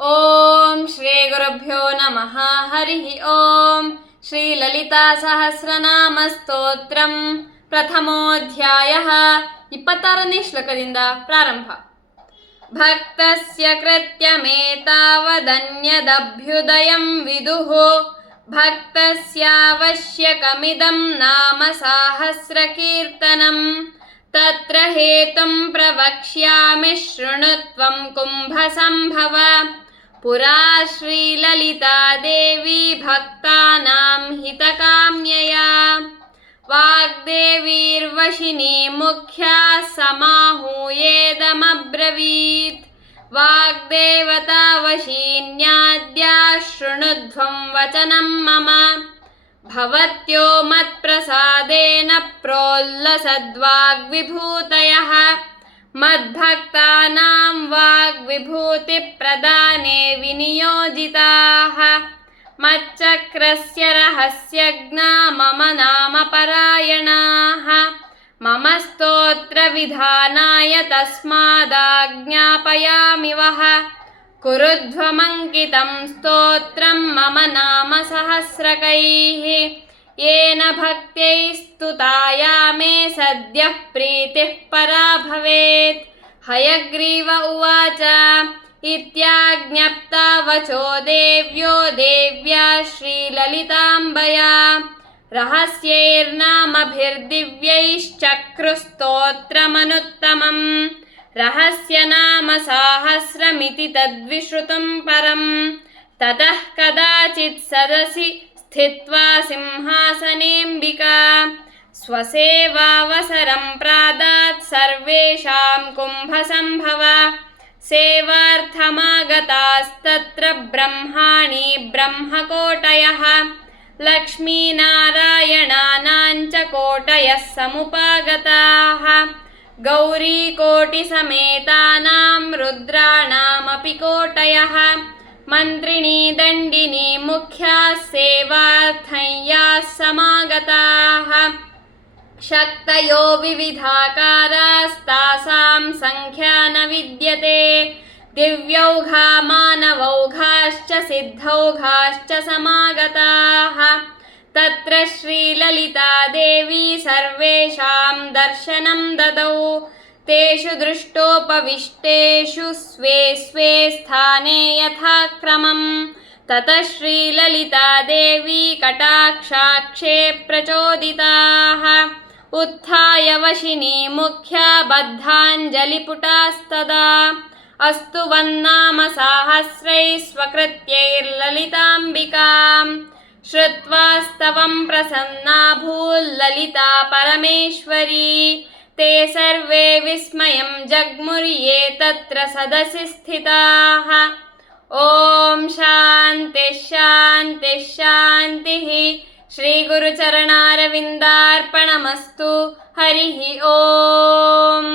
ओम श्री गुरुभ्यो नमः। हरि ओम श्री ललिता सहस्रनाम स्तोत्रम प्रथमोऽध्यायः 26ನೇ ಶ್ಲೋಕದಿಂದ ಪ್ರಾರಂಭ। ಭಕ್ತಸ್ಯ ಕೃತ್ಯಮೇತಾವದನ್ಯದಭ್ಯುದಯಂ ವಿದುಃ ಭಕ್ತಸ್ಯಾವಶ್ಯಕಮಿದಂ ನಾಮ ಸಾಹಸ್ರಕೀರ್ತನಂ ತತ್ರ ಹೇತುಂ ಪ್ರವಕ್ಷ್ಯಾಮಿ ಶೃಣುತ್ವಂ ಕುಂಭಸಂಭವ। पुरा श्रीललिता देवी भक्तानां हितकाम्यया वाग्देवीर्वशिनी मुख्या समाहूयेदमब्रवीत्। वाग्देवता वशिन्याद्या शृणुध्वं वचनं मम। भवत्यो मत्प्रसादेन प्रोल्लसद्वाग्विभूतयः मद्भक्तानां वाग्विभूतिप्रदाने विनियोजिताः। मच्चक्रस्य रहस्यज्ञा मम नामपरायणाः। मम स्तोत्रविधानाय तस्मादाज्ञापयामि वः। कुरुध्वमङ्कितं स्तोत्रं मम नाम सहस्रकैः। येन भक्त्यैस्तुताया मे सद्यः प्रीतिः परा भवेत्। हयग्रीव उवाच इत्याज्ञप्ता वचो देव्यो देव्या श्रीललिताम्बया रहस्यैर्नामभिर्दिव्यैश्चक्रुस्तोत्रमनुत्तमम्। रहस्यनाम साहस्रमिति तद्विश्रुतं परम्। ततः कदाचित् सदसि स्थित्वा सिंहासनेऽम्बिका स्वसेवावसरं प्रादात् सर्वेषां कुम्भसंभव। सेवार्थमागतास्तत्र ब्रह्माणि ब्रह्मकोटयः लक्ष्मीनारायणानां च कोटयः समुपागताः। गौरीकोटिसमेतानां रुद्राणामपि कोटयः मन्त्रिणी दण्डिनी मुख्याः सेवार्थं याः समागताः। शक्तयो विविधाकारास्तासां संख्या न विद्यते। दिव्यौघा मानवौघाश्च सिद्धौघाश्च समागताः। तत्र श्रीललिता देवी सर्वेषां दर्शनं ददौ। तेषु दृष्टोपविष्टेषु स्वे स्वे स्थाने यथाक्रमम्। ततः श्रीललिता देवी कटाक्षाक्षे प्रचोदिताः उत्थाय वशिनी मुख्या बद्धाञ्जलिपुटास्तदा अस्तु वन्नाम साहस्रैः स्वकृत्यैर्ललिताम्बिकाम्। श्रुत्वा स्तवं प्रसन्ना भूल्ललिता परमेश्वरी। ते सर्वे विस्मयं जग्मुर्ये तत्र सदसि स्थिताः। ओम शांति शांति शांतिः। श्री गुरुचरणारविन्दार्पणमस्तु। हरिः ओम।